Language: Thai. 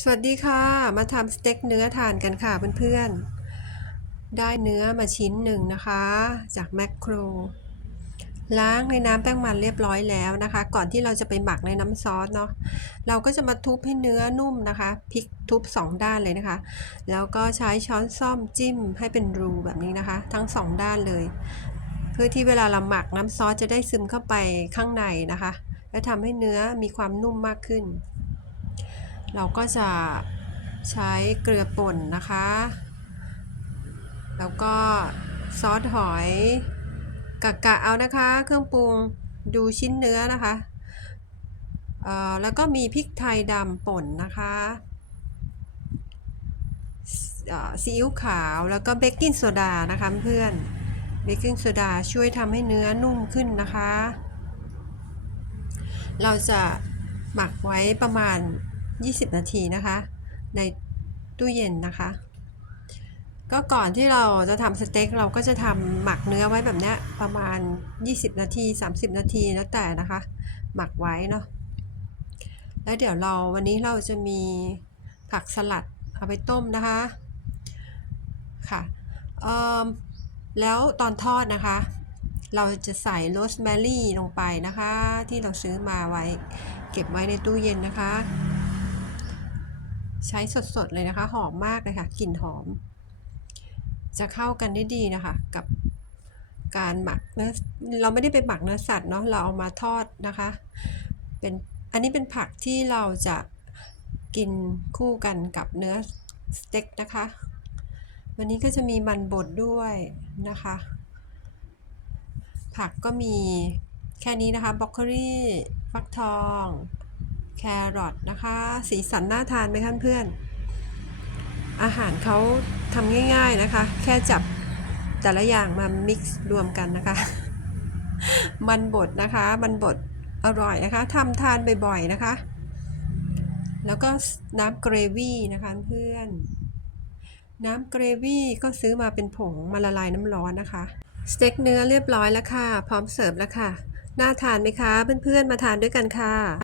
สวัสดีค่ะ มาทำสเต็กเนื้อทานกันค่ะเพื่อนๆ ได้เนื้อมาชิ้นหนึ่งนะคะ จากแมคโคร ล้างในน้ำแป้งมันเรียบร้อยแล้วนะคะ ก่อนที่เราจะไปหมักในน้ำซอสเนาะเราก็จะมาทุบให้เนื้อนุ่มนะคะพลิกทุบสองด้านเลยนะคะ แล้วก็ใช้ช้อนซ่อมจิ้มให้เป็นรูแบบนี้นะคะ ทั้งสองด้านเลย เพื่อที่เวลาเราหมักน้ำซอสจะได้ซึมเข้าไปข้างในนะคะ และทำให้เนื้อมีความนุ่มมากขึ้น เราก็จะใช้เกลือป่นนะคะ แล้วก็ซอสหอยกะกะเอานะคะ เครื่องปรุงดูชิ้นเนื้อนะคะแล้วก็มีพริกไทยดำป่นนะคะเซีอิ๊วขาวแล้วก็เบกกิ้งโซดานะคะเพื่อนเบกกิ้งโซดาช่วยทำให้เนื้อนุ่มขึ้นนะคะ เราจะหมักไว้ประมาณ 20 นาทีนะคะ ในตู้เย็นนะคะ ก็ก่อนที่เราจะทำสเต็กเราก็จะทำหมักเนื้อไว้แบบนี้ประมาณ 20 นาที 30 นาทีแล้วแต่นะคะ หมักไว้เนาะแล้วเดี๋ยวเราวันนี้เราจะมีผักสลัดเอาไปต้มนะคะค่ะแล้วตอนทอดนะคะ เราจะใส่โรสแมรี่ลงไปนะคะ ที่เราซื้อมาไว้ เก็บไว้ในตู้เย็นนะคะ ใช้สดๆเลยนะคะ หอมมากเลยค่ะกลิ่นหอม จะเข้ากันได้ดีนะคะ กับการหมักเนื้อเราไม่ได้ไปหมักเนื้อสัตว์เนาะเราเอามาทอดนะคะเป็นอันนี้เป็นผักที่เราจะกินคู่กันกับเนื้อสเต็กนะคะ วันนี้ก็จะมีมันบดด้วยนะคะ ผักก็มีแค่นี้นะคะบรอกโคลีฟักทอง แครอทนะคะ สีสันน่าทานไหมคะเพื่อน อาหารเขาทำง่ายๆนะคะ แค่จับแต่ละอย่างมามิกซ์รวมกันนะคะ มันบดนะคะ มันบดอร่อยนะคะทำทานบ่อยๆนะคะ แล้วก็น้ำเกรวี่นะคะเพื่อน น้ำเกรวี่ก็ซื้อมาเป็นผงมาละลายน้ำร้อนนะคะ สเต็กเนื้อเรียบร้อยแล้วค่ะ พร้อมเสิร์ฟแล้วค่ะ น่าทานไหมคะ เพื่อนๆ มาทานด้วยกันค่ะ